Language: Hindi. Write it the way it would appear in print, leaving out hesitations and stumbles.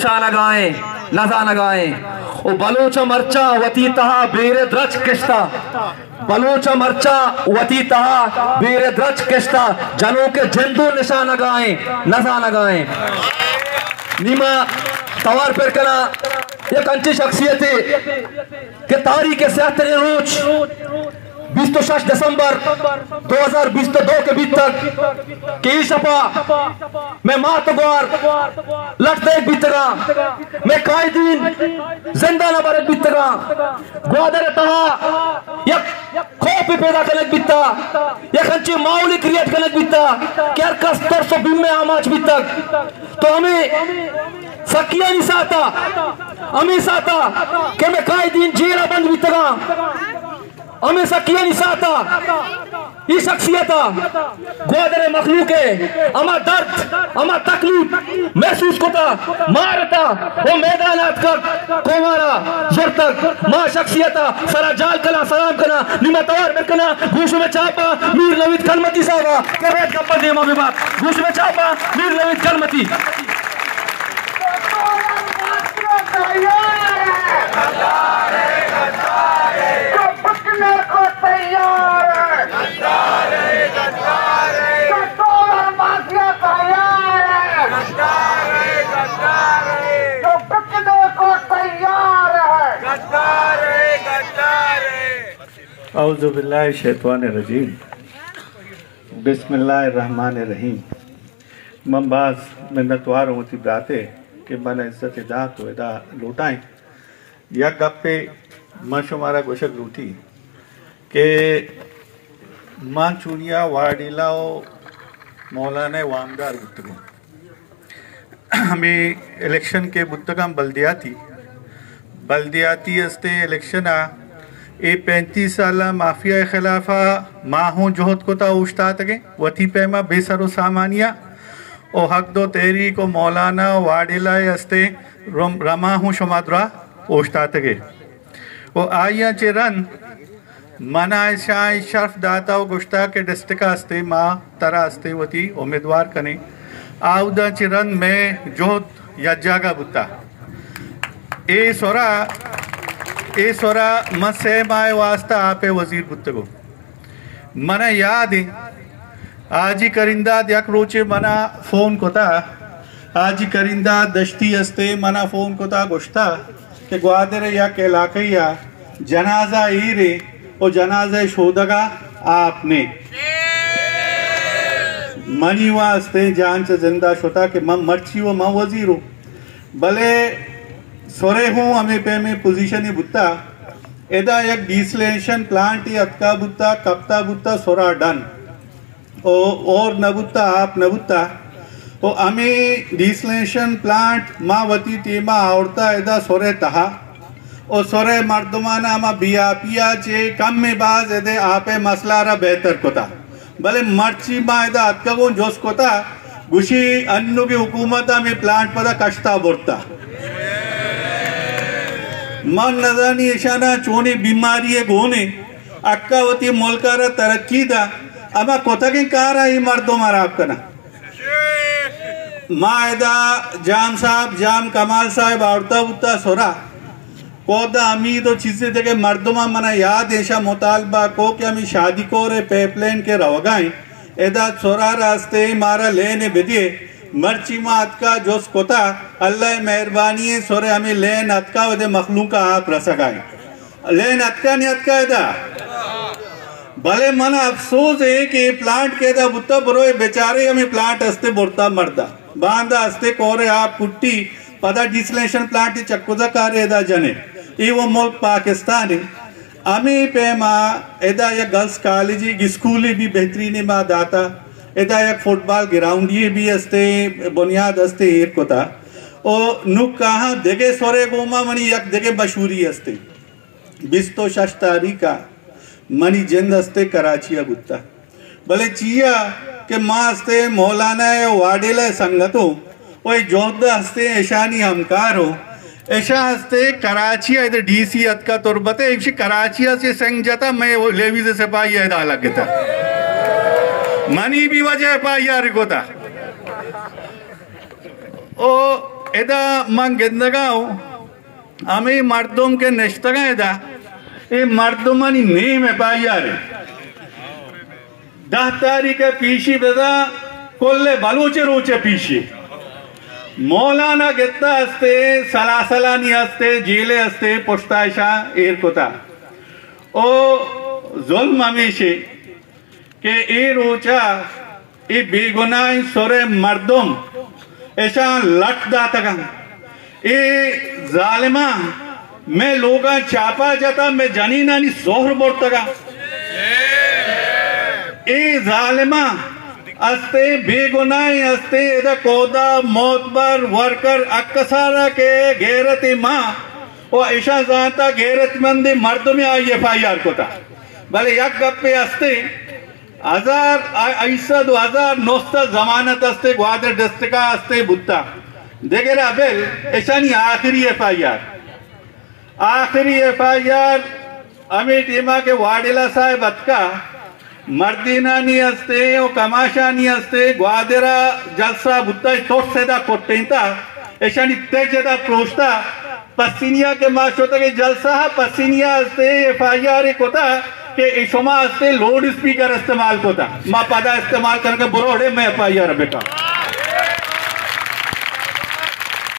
शान गाएं नजा न गाएं ओ बलोच मर्चा वती तहा बेरे द्रच किश्ता बलोच मर्चा वती तहा बेरे द्रच किश्ता जनों के जिंदो निशान गाएं नजा न गाएं नीमा तवार पर कना एक अंची शख्सियत है कि तारीख से रोज 26 दिसंबर 2022 के बीच तक की शपा मैं मातगवार लड़ते एक बीतगा मैं कायदीन जिंदा न बरक बीतगा ग्वादर तहा एक खौफ पैदा करने बीता एक अंची माहौल क्रिएट करने बीता क्या कस्तर सो बिम्मे आमाज बीतक तो हमें सकिया नहीं साता हमें साता कि मैं कायदीन जेरा बंद बीतगा हमें सकिया नहीं साता ये शख्सियत ग्वादर मखलूक है अमा दर्द अमा तकलीफ महसूस कोता मारता वो मैदान कर कोमारा जोर तक मां शख्सियत सरा जाल कला सलाम कना निमा तवार में कना घूस में चापा मीर नवीद कलमती साहब के रेट का पदे मां बात घूस में चापा मीर नवीद कलमती औज़ुबिल्लाहि शैतानिर्रजीम बिस्मिल्लाहिर्रहमानिर्रहीम मम्बाज मिन्नतवार होती बाते कि मन इज्जत दा तो एदा लूटाएं या गप्पे मां शुमारा गोशक लूटी के मां चुनिया वाडिलाओ मौलाना वामदार बुतगो हमें इलेक्शन के बुतगम बल्दियाती हस्ते इलेक्शन ए 35 साल माफिया खिलाफा माहूँ जोहत को ता उश्ता तके वती पैमा बेसरो सामानिया ओ हक दो तहरीक को मौलाना वाडिला हस्ते रमा हूँ शुमादरा उश्ता तके वो आया चिरन मना शाह शर्फ दाता गुश्ता के डिस्ट्रिक्ट हस्ते माँ तरा हस्ते वती उम्मीदवार कने आउदा चिरन में जोहत यज्जागा बुता ए सोरा मसे माए वास्ता आपे वजीर बुतगो मना याद है आजी करिंदा यक रोचे मना फोन कोता आजी करिंदा दश्ती हस्ते मना फोन कोता गोश्ता के ग्वादर या के इलाकैया जनाजा ईरे ओ जनाजा शोदगा आपने मनी वास्ते जान से जिंदा शोता के मम मर्ची वो मम वजीरो भले सोरे हूँ हमें पे में पोजीशन ही बुत्ता एदा एक डिसलेशन प्लांट ही अतका बुत्ता कप्ता बुत्ता सोरा डन और न बुत्ता आप न बुत्ता तो हमें डिसलेशन प्लांट माँ वती टीमा आवड़ता एदा सोरे तहा और सोरे मर्दमाना मा बिया पिया चे कम में बाज एदे आपे मसला रा बेहतर कोता भले मर्ची माँ एदा अतका वो जोश कोता गुशी अन्नु की हुकूमत में प्लांट पदा कश्ता बोरता मन नजानी ईशाना चोने बीमारी है गोने अक्कावती मोलकारा तरक्की दा अमा कोता के कारा ही मर्दों मारा आपका ना मायदा जाम साहब जाम कमाल साहब आवड़ता बुत्ता सोरा कोदा अमी तो चीजें देखे मर्दों मा मना याद ऐसा मुतालबा को कि अमी शादी को रे पेपलेन के रवगाएं एदा सोरा रास्ते मारा लेने बेदिए मर्ची मात का जोश कोता अल्लाह मेहरबानी है सोरे हमें लेन अतका वदे मखलूक का आप रसगाए लेन अतका नहीं अतका एदा भले मन अफसोस है कि प्लांट के दा बुत्ता बरोए बेचारे हमें प्लांट हस्ते बोरता मरदा बांधा हस्ते कोरे आप पुट्टी पदा डिसलेशन प्लांट चक्कुजा कारे एदा जने ये वो मुल्क पाकिस्तान है हमें पे माँ एदा या गर्ल्स कॉलेज स्कूल भी बेहतरीन माँ दाता एदा एक फुटबॉल ग्राउंड ये भी हस्ते बुनियाद हस्ते एक कोता ओ नुक कहाँ देखे सोरे गोमा मनी यक देखे मशहूरी हस्ते 26 तारीख का मनी जिंद हस्ते कराची बुत्ता भले चिया के माँ हस्ते मौलाना वाडेला संगतो वो जोधा हस्ते ऐशानी हमकार हो ऐसा हस्ते कराची इधर DC अत का तुरबते एक कराची से संग जाता मैं वो लेवी से सिपाही अदा लग था मनी भी वजह पा यार को था ओ एदा मन गिंदगाओ हमें मर्दों के नेश्तगा एदा ये मर्दों नेम है पायारे 10 तारीख पीशी बेदा कोल्ले बलूचे रोचे पीशी मौलाना गित्ता हस्ते सलासलानी हस्ते जेले हस्ते पुष्टाशा एर कोता ओ जुल्म हमेशे के ए रोचा ए बेगुनाह सोरे मर्दों ऐसा लट दाता ए जालिमा मैं लोगा चापा जाता मैं जानी नानी जोहर बोलता ए जालिमा अस्ते बेगुनाही अस्ते इधर कोदा मोतबर वर्कर अक्सारा के गैरती माँ और ऐसा जानता गैरतमंदी मर्द में आई FIR को था भले एक गप्पे अस्ते 2009 जमानत अस्ते ग्वादर डिस्ट्रिक्ट अस्ते बुत्ता देखे राबेल ऐसा नहीं आखिरी FIR अमित इमा के वाडिला साहेब अतका मर्दीना नहीं हस्ते और कमाशा नहीं हस्ते ग्वादेरा जलसा बुत्ता तोट से दा कोट्टेंता ऐसा नहीं तेजदा प्रोस्ता पसीनिया के माशोता के जलसा पसीनिया हस्ते FIR कोता के इशोमा हस्ते लोड स्पीकर इस्तेमाल कोता माँ पदा इस्तेमाल करके बुरोड़े में FIR बेटा